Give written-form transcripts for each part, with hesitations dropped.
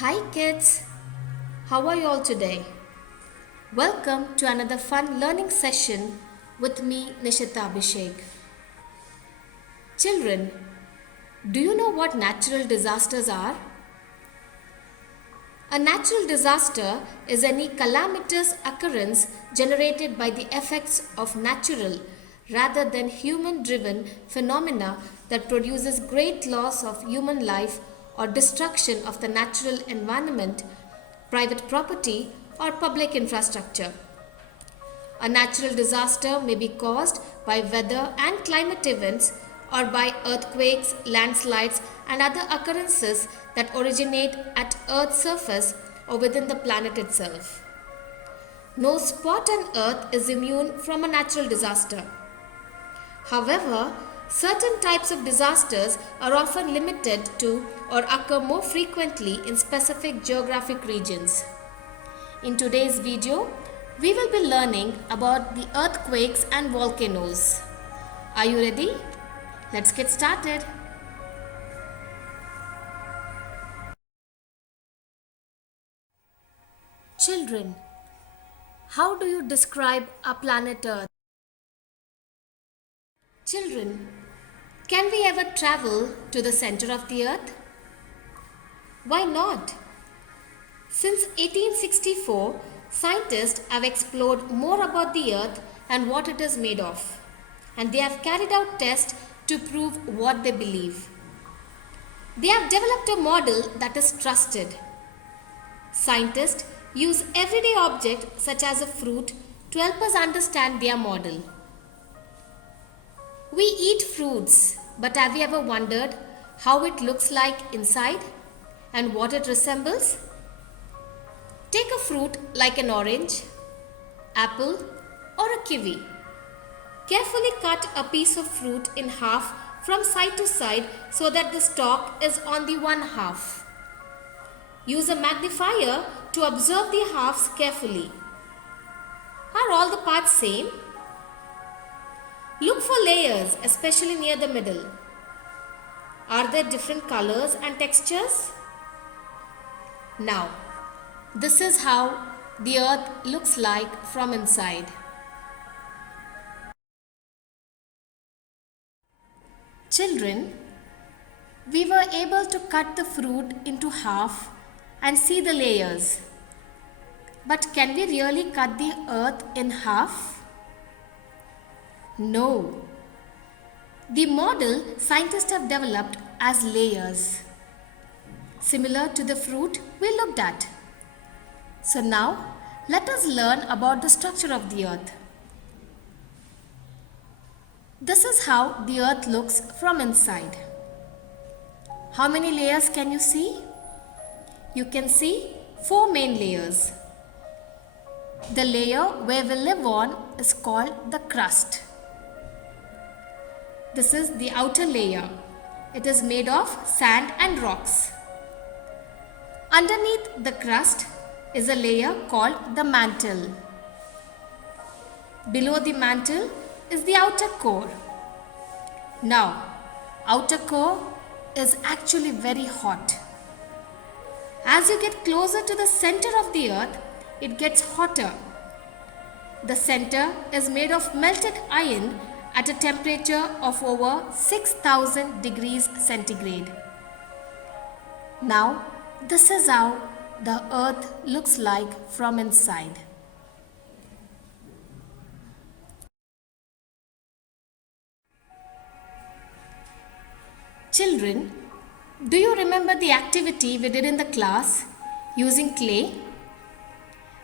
Hi kids, how are you all today? Welcome to another fun learning session with me Nishita Abhishek. Children, do you know what natural disasters are? A natural disaster is any calamitous occurrence generated by the effects of natural rather than human driven phenomena that produces great loss of human life or destruction of the natural environment, private property, or public infrastructure. A natural disaster may be caused by weather and climate events or by earthquakes, landslides, and other occurrences that originate at Earth's surface or within the planet itself. No spot on Earth is immune from a natural disaster. However, certain types of disasters are often limited to or occur more frequently in specific geographic regions. In today's video, we will be learning about the earthquakes and volcanoes. Are you ready? Let's get started. Children, how do you describe our planet Earth? Children, can we ever travel to the center of the Earth? Why not? Since 1864, scientists have explored more about the Earth and what it is made of, and they have carried out tests to prove what they believe. They have developed a model that is trusted. Scientists use everyday objects such as a fruit to help us understand their model. We eat fruits, but have you ever wondered how it looks like inside and what it resembles? Take a fruit like an orange, apple, or a kiwi. Carefully cut a piece of fruit in half from side to side so that the stalk is on the one half. Use a magnifier to observe the halves carefully. Are all the parts same? Look for layers, especially near the middle. Are there different colors and textures? Now, this is how the Earth looks like from inside. Children, we were able to cut the fruit into half and see the layers. But can we really cut the Earth in half? No. The model scientists have developed as layers, similar to the fruit we looked at. So now, let us learn about the structure of the Earth. This is how the Earth looks from inside. How many layers can you see? You can see 4 main layers. The layer where we live on is called the crust. This is the outer layer. It is made of sand and rocks. Underneath the crust is a layer called the mantle. Below the mantle is the outer core. Now, outer core is actually very hot. As you get closer to the center of the Earth, it gets hotter. The center is made of melted iron at a temperature of over 6000 degrees centigrade. Now, this is how the Earth looks like from inside. Children, do you remember the activity we did in the class using clay?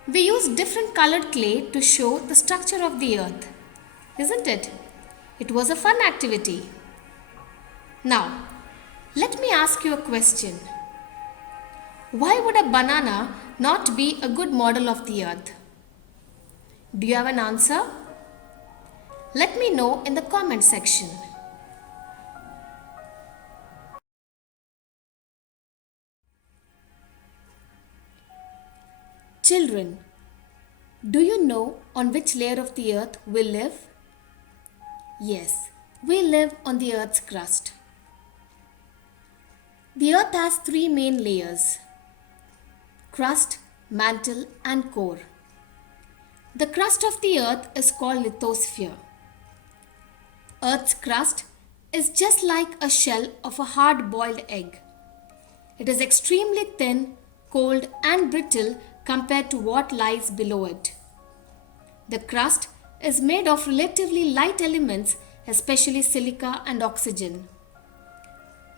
We used different colored clay to show the structure of the Earth, isn't it? It was a fun activity. Now, let me ask you a question. Why would a banana not be a good model of the Earth? Do you have an answer? Let me know in the comment section. Children, do you know on which layer of the Earth we live? Yes, we live on the Earth's crust. The Earth has 3 main layers. crust, mantle and core. The crust of the earth is called lithosphere. Earth's crust is just like a shell of a hard-boiled egg. It is extremely thin, cold and brittle compared to what lies below it. The crust is made of relatively light elements, especially silica and oxygen.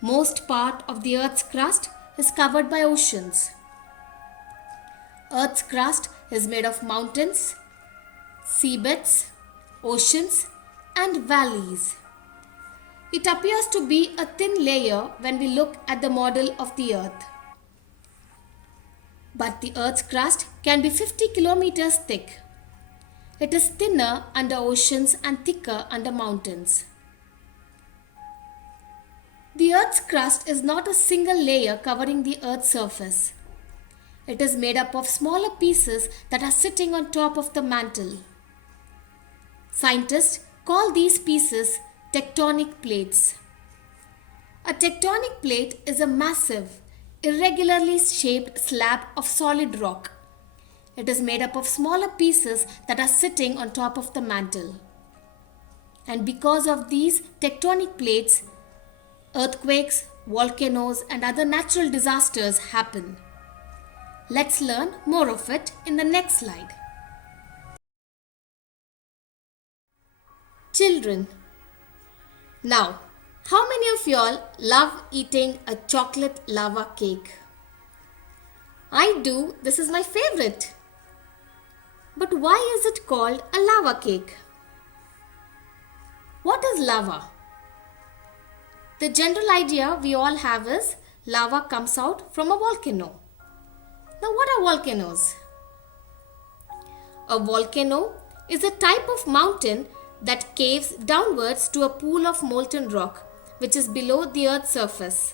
Most part of the Earth's crust is covered by oceans. Earth's crust is made of mountains, seabeds, oceans and valleys. It appears to be a thin layer when we look at the model of the Earth. But the Earth's crust can be 50 kilometers thick. It is thinner under oceans and thicker under mountains. The Earth's crust is not a single layer covering the Earth's surface. It is made up of smaller pieces that are sitting on top of the mantle. Scientists call these pieces tectonic plates. A tectonic plate is a massive, irregularly shaped slab of solid rock. It is made up of smaller pieces that are sitting on top of the mantle. And because of these tectonic plates, earthquakes, volcanoes, and other natural disasters happen. Let's learn more of it in the next slide. Children, now, how many of y'all love eating a chocolate lava cake? I do. This is my favorite. But why is it called a lava cake? What is lava? The general idea we all have is lava comes out from a volcano. Now, what are volcanoes? A volcano is a type of mountain that caves downwards to a pool of molten rock which is below the Earth's surface.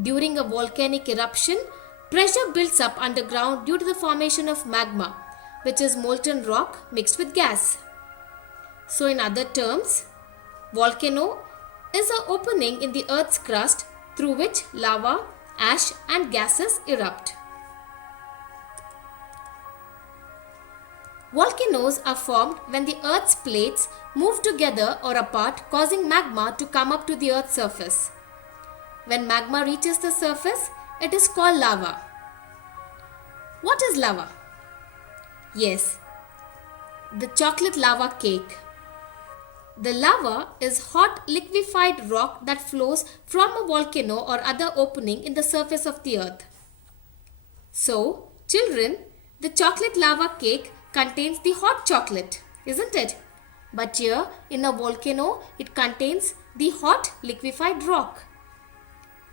During a volcanic eruption, pressure builds up underground due to the formation of magma, which is molten rock mixed with gas. So in other terms, volcano is an opening in the Earth's crust through which lava, ash and gases erupt. Volcanoes are formed when the Earth's plates move together or apart, causing magma to come up to the Earth's surface. When magma reaches the surface, it is called lava. What is lava? Yes, the chocolate lava cake. The lava is hot liquefied rock that flows from a volcano or other opening in the surface of the Earth. So, children, the chocolate lava cake contains the hot chocolate, isn't it? But here in a volcano, it contains the hot liquefied rock.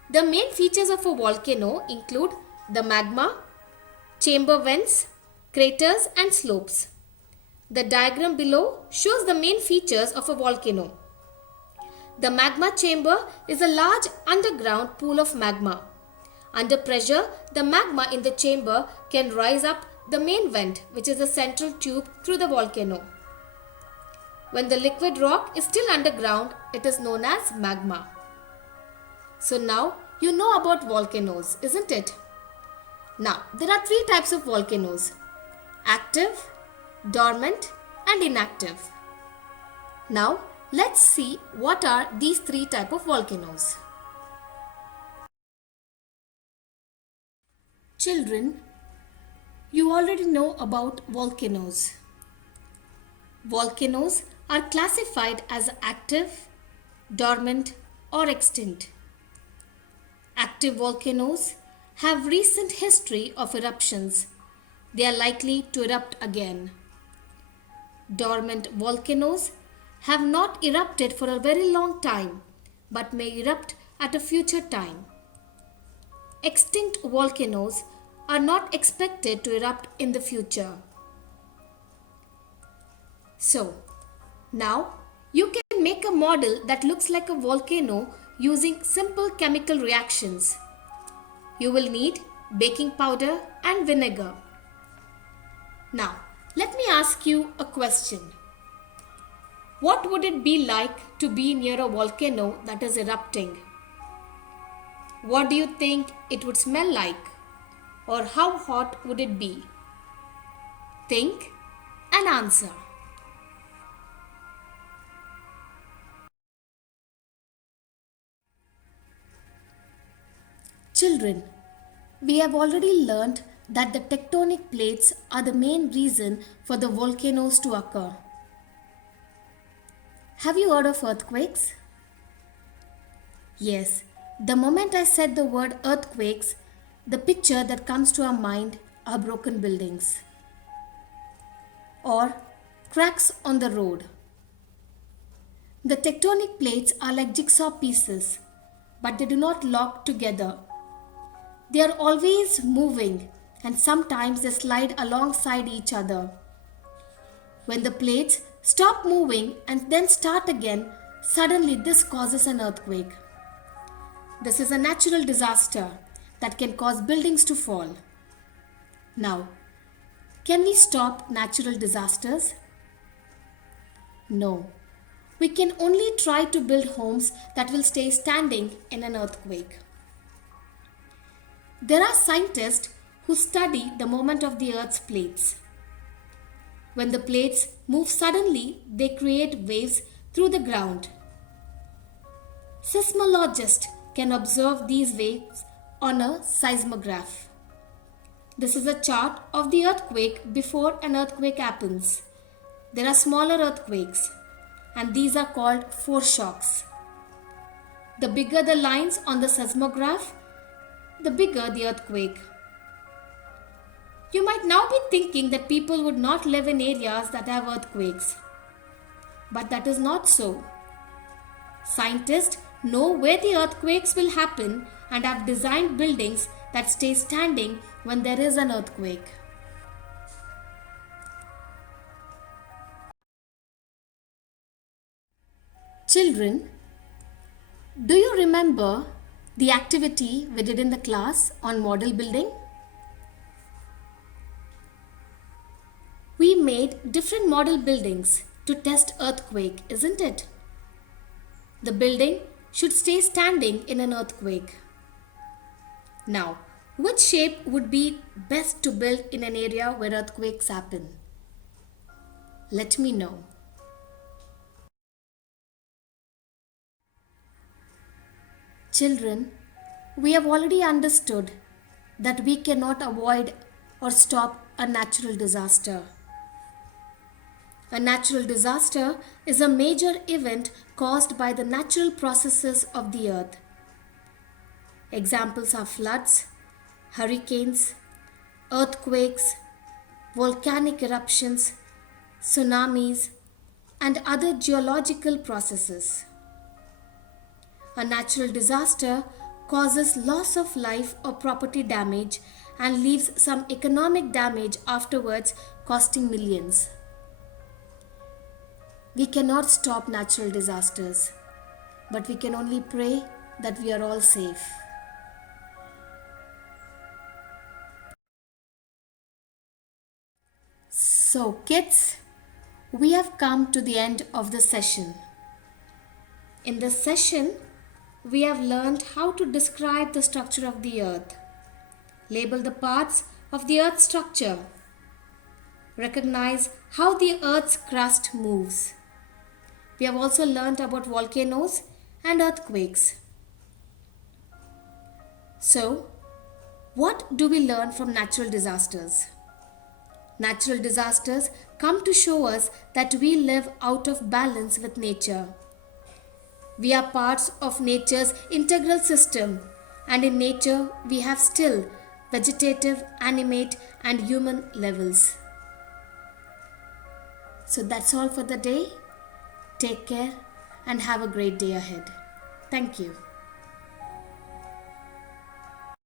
The main features of a volcano include the magma, chamber vents, craters and slopes. The diagram below shows the main features of a volcano. The magma chamber is a large underground pool of magma. Under pressure, the magma in the chamber can rise up the main vent, which is a central tube through the volcano. When the liquid rock is still underground, it is known as magma. So now you know about volcanoes, isn't it? Now, there are three types of volcanoes: active, dormant and inactive. Now, let's see what are these three types of volcanoes. Children, you already know about volcanoes. Volcanoes are classified as active, dormant or extinct. Active volcanoes have recent history of eruptions. They are likely to erupt again. Dormant volcanoes have not erupted for a very long time but may erupt at a future time. Extinct volcanoes are not expected to erupt in the future. So, now you can make a model that looks like a volcano using simple chemical reactions. You will need baking powder and vinegar. Now, let me ask you a question. What would it be like to be near a volcano that is erupting? What do you think it would smell like? or how hot would it be? Think and answer. Children, we have already learnt that the tectonic plates are the main reason for the volcanoes to occur. Have you heard of earthquakes? Yes, the moment I said the word earthquakes, the picture that comes to our mind are broken buildings or cracks on the road. The tectonic plates are like jigsaw pieces, but they do not lock together. They are always moving and sometimes they slide alongside each other. When the plates stop moving and then start again, suddenly this causes an earthquake. This is a natural disaster that can cause buildings to fall. Now, can we stop natural disasters? No. We can only try to build homes that will stay standing in an earthquake. There are scientists who study the movement of the Earth's plates. When the plates move suddenly, they create waves through the ground. Seismologists can observe these waves on a seismograph. This is a chart of the earthquake before an earthquake happens. There are smaller earthquakes, and these are called foreshocks. The bigger the lines on the seismograph, the bigger the earthquake. You might now be thinking that people would not live in areas that have earthquakes. But that is not so. Scientists know where the earthquakes will happen and have designed buildings that stay standing when there is an earthquake. Children, do you remember the activity we did in the class on model building? We made different model buildings to test earthquake, isn't it? The building should stay standing in an earthquake. Now, which shape would be best to build in an area where earthquakes happen? Let me know. Children, we have already understood that we cannot avoid or stop a natural disaster. A natural disaster is a major event caused by the natural processes of the earth. Examples are floods, hurricanes, earthquakes, volcanic eruptions, tsunamis, and other geological processes. A natural disaster causes loss of life or property damage and leaves some economic damage afterwards, costing millions. We cannot stop natural disasters, but we can only pray that we are all safe. So kids, we have come to the end of the session. In this session, we have learned how to describe the structure of the earth, label the parts of the earth's structure, recognize how the earth's crust moves. We have also learned about volcanoes and earthquakes. So, what do we learn from natural disasters? Natural disasters come to show us that we live out of balance with nature. We are parts of nature's integral system, and in nature we have still vegetative, animate, and human levels. So that's all for the day. Take care and have a great day ahead. Thank you.